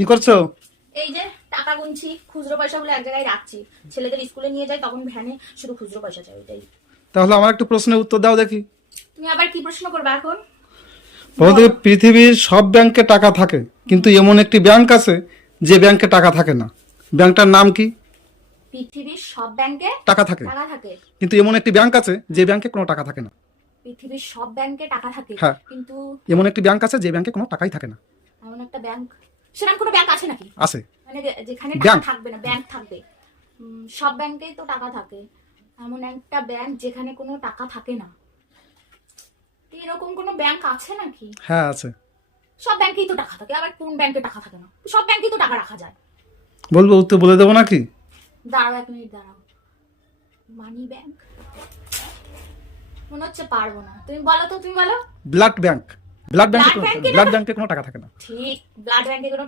কি করছো? এই যে টাকা গুনছি, খুচরো পয়সাগুলো এক জায়গায় রাখছি। ছেলেদের স্কুলে নিয়ে যাই, তখন ভ্যানে শুধু খুচরো পয়সা চাই, ওইটাই। তাহলে আমার একটু প্রশ্নের উত্তর দাও দেখি। তুমি আবার কি প্রশ্ন করবে এখন? বলতে পৃথিবীর সব ব্যাংকে টাকা থাকে, কিন্তু এমন একটি ব্যাংক আছে যে ব্যাংকে টাকা থাকে না। ব্যাংকটার নাম কি? পৃথিবীর সব ব্যাংকে টাকা থাকে, টাকা থাকে, কিন্তু এমন একটি ব্যাংক আছে যে ব্যাংকে কোনো টাকা থাকে না। পৃথিবীর সব ব্যাংকে টাকা থাকে, হ্যাঁ। কিন্তু এমন একটি ব্যাংক আছে যে ব্যাংকে কোনো টাকাই থাকে না। এমন একটা ব্যাংক, সেরকম কোনো ব্যাংক আছে নাকি? আছে। মানে যেখানে ব্যাংক। টাকা থাকবে না, ব্যাংক থাকবে। সব ব্যাংকেই তো টাকা থাকে। এমন একটা ব্যাংক যেখানে কোনো টাকা থাকে না, এরকম কোনো ব্যাংক আছে নাকি? হ্যাঁ আছে। সব ব্যাংকেই তো টাকা থাকে, আবার কোন ব্যাংকে টাকা থাকে না? সব ব্যাংকেই তো টাকা রাখা যায়। বলবো, উত্তর বলে দেবো নাকি? দাঁড়াও, 1 মিনিট দাঁড়াও। মানি ব্যাংক? মনে হচ্ছে পারবো না, তুমি বলো তো, তুমি বলো। Blood bank. ব্লাড ব্যাংকে ব্লাড ব্যাংকে ব্লাড ব্যাংকে কোনো টাকা থাকে না। ঠিক, ব্লাড ব্যাংকে কোনো